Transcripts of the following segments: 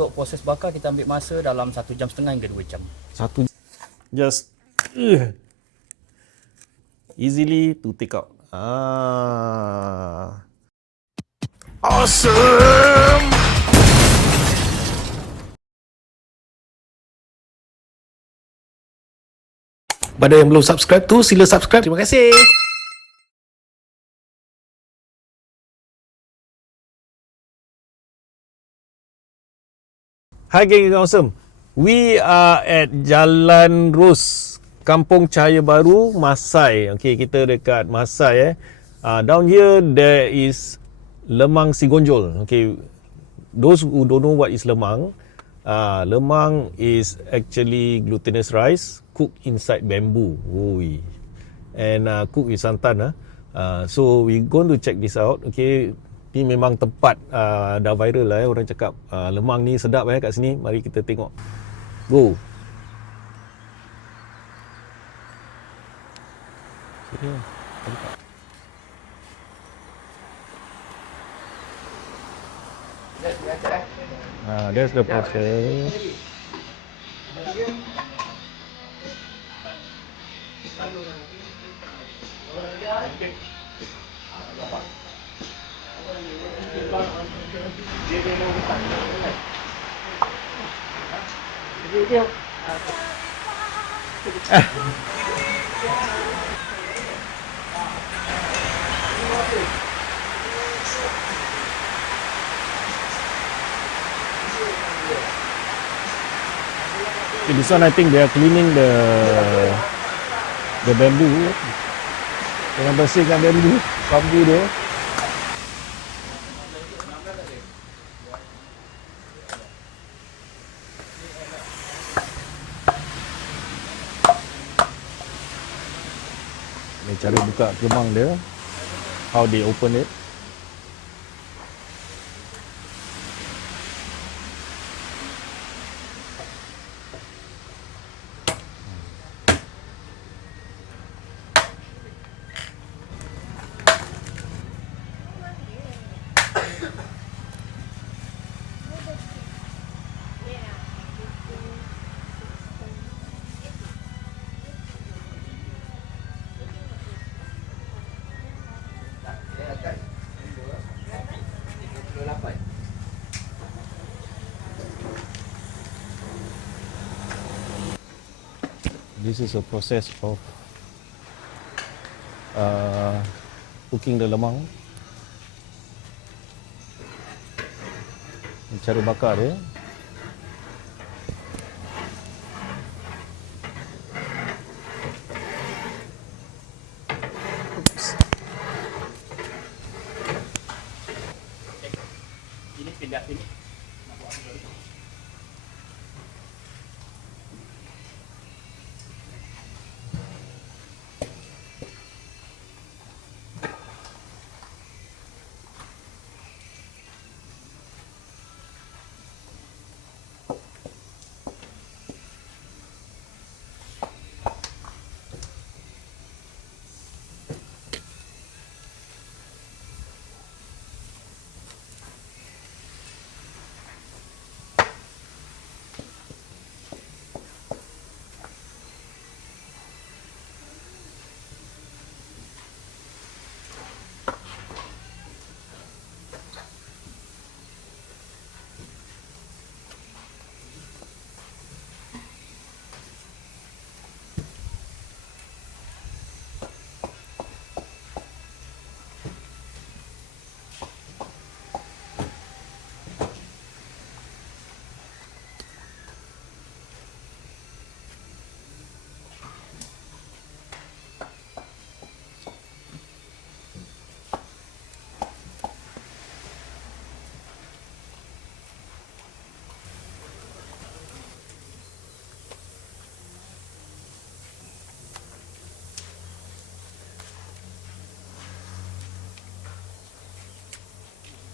Untuk proses bakar kita ambil masa dalam 1.5 jam hingga 2 jam. Just easily to take out. Awesome. Pada yang belum subscribe tu, sila subscribe. Terima kasih. Hi geng awesome. We are at Jalan Ros, Kampung Cahaya Baru, Masai. Okay, kita dekat Masai. Down here there is lemang sigonjol. Okay, those who don't know what is lemang, lemang is actually glutinous rice cooked inside bamboo. Oi. And cooked with santan. So we going to check this out. Okay, ni memang tempat dah viral lah orang cakap lemang ni sedap kat sini. Mari kita tengok. Go. That's the process. Okay, this one I think they are cleaning the bamboo. Dengan bersihkan bambu dia. Ini cara buka lemang dia. How they open it. This is a process of cooking the lemang. Cara bakar dia. Ini pindah sini.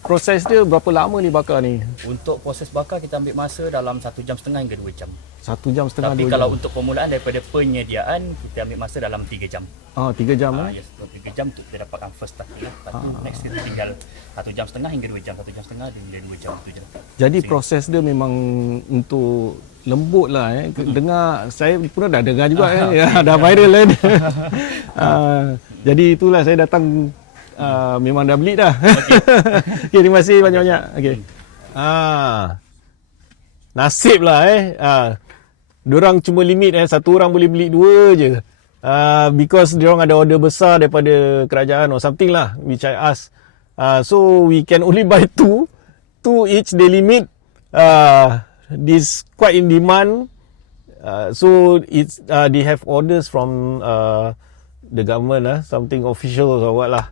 proses dia berapa lama ni bakar ni? Untuk proses bakar kita ambil masa dalam 1 jam setengah hingga 2 jam. 1 jam setengah, Tapi 2 kalau jam. untuk permulaan daripada penyediaan kita ambil masa dalam 3 jam. 3 jam Yes, 3 jam untuk kita dapatkan first starter lah. Lepas tu next kita tinggal 1 jam setengah hingga 2 jam. 1 jam setengah hingga 2 jam tu je. Jadi proses dia memang untuk lembut lah Dengar, saya pun dah dengar juga dah viral jadi itulah saya datang memang dah beli dah. Okay, terima kasih banyak-banyak. Okay. Nasib lah diorang cuma limit satu orang boleh beli 2 je. Because diorang ada order besar daripada kerajaan or something lah, which I ask. So we can only buy 2 each, they limit. This quite in demand. So it's they have orders from the government something official or what lah.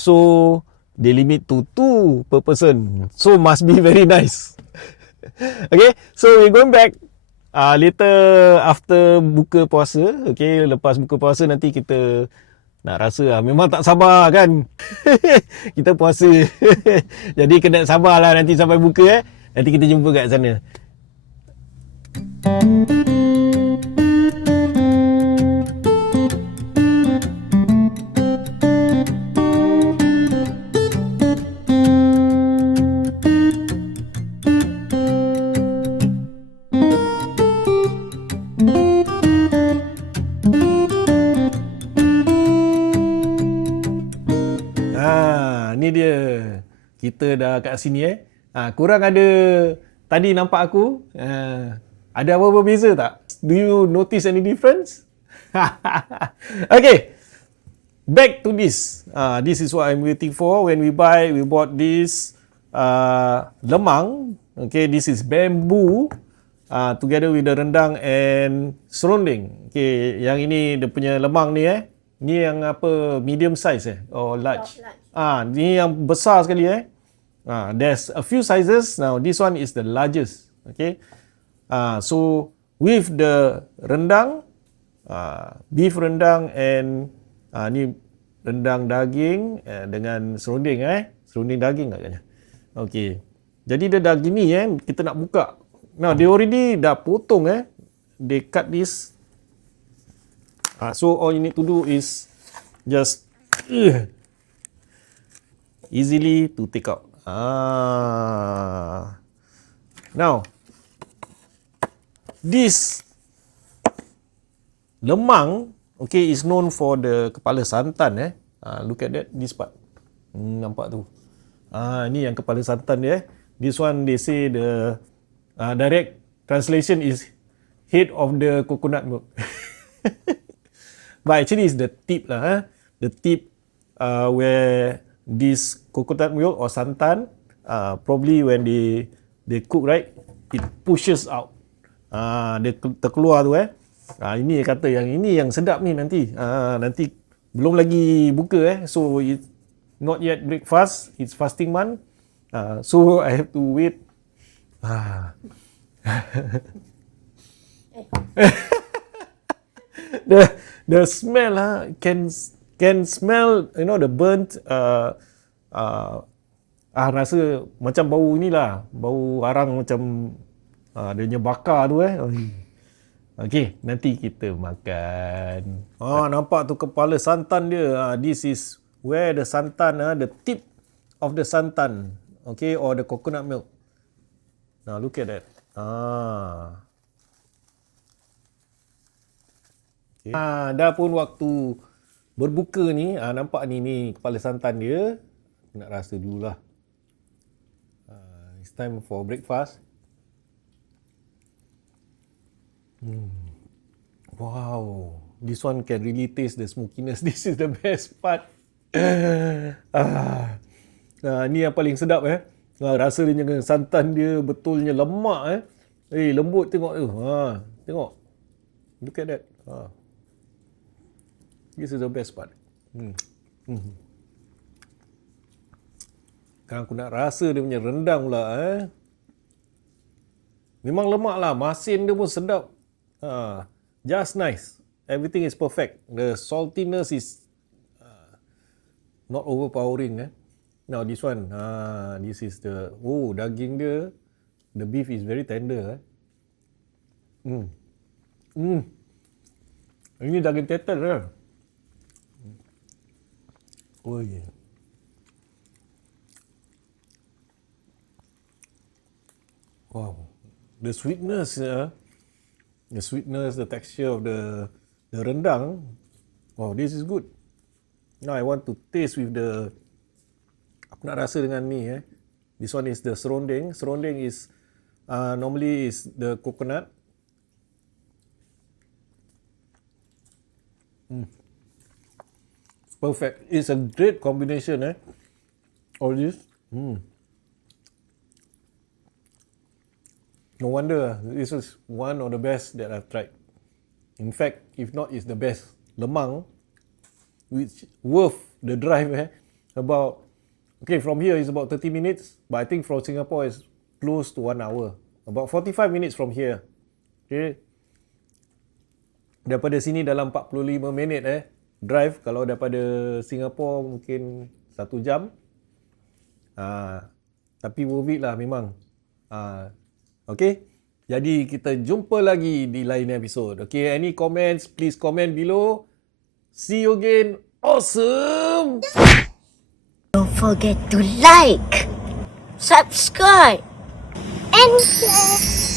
So they limit to 2 per person. So must be very nice. Okay, so we going back later after buka puasa. Okay, lepas buka puasa nanti kita nak rasa memang tak sabar kan. Kita puasa. Jadi kena sabarlah nanti sampai buka Nanti kita jumpa kat sana. Ni dia. Kita dah kat sini korang ada tadi nampak aku ada apa-apa beza tak? Do you notice any difference? Okay, back to this. This is what I'm waiting for. When we bought this lemang. Okay, this is bamboo together with the rendang and serunding. Okay, yang ini dia punya lemang ni ni yang apa, medium size or large? Ni yang besar sekali there's a few sizes. Now this one is the largest. Okay. So with the rendang, beef rendang and ni rendang daging dengan serunding serunding daging agaknya. Okay. Jadi dia dah gini kita nak buka. Now they already dah potong they cut this. So all you need to do is just easily to take out. Now this lemang is known for the kepala santan look at that, this part. Nampak tu. Ni yang kepala santan dia. This one they say the direct translation is head of the coconut milk. But actually it's the tip lah. The tip where this coconut milk or santan probably when they cook it pushes out. Dia terkeluar tu ini kata yang ini yang sedap ni nanti. Nanti belum lagi buka so it's not yet breakfast, it's fasting month. So I have to wait. The smell can smell, the burnt rasa macam bau inilah, bau arang macam dia bakar tu Okey, nanti kita makan. Nampak tu kepala santan dia. This is where the santan the tip of the santan, okay, or the coconut milk. Now look at that. Okay. Dah pun waktu berbuka ni, nampak ni kepala santan dia. Nak rasa dululah. It's time for breakfast. Wow, this one can really taste the smokiness. This is the best part. Ni yang paling sedap rasa dia dengan santan dia betulnya lemak lembut, tengok tu. Tengok. Look at that. This is the best part. Sekarang aku nak rasa dia punya rendang pula Memang lemak lah, masin dia pun sedap. Just nice. Everything is perfect. The saltiness is not overpowering Now this one, this is the, daging dia, the beef is very tender. Ini daging tetel lah. Oh yeah. Wow, the sweetness, the texture of the rendang. Wow, this is good. Now I want to taste with the, aku nak rasa dengan ni. This one is the serunding. Serunding is normally is the coconut. Perfect. It's a great combination. All this. No wonder this is one of the best that I've tried. In fact, if not, it's the best. Lemang, which worth the drive. About, from here is about 30 minutes, but I think from Singapore is close to 1 hour. About 45 minutes from here. Okay. Daripada sini dalam 45 minit drive. Kalau daripada Singapore mungkin 1 jam. Tapi worth it lah memang. Okay. Jadi kita jumpa lagi di lain episod. Okay, any comments, please comment below. See you again. Awesome! Don't forget to like, subscribe, and share.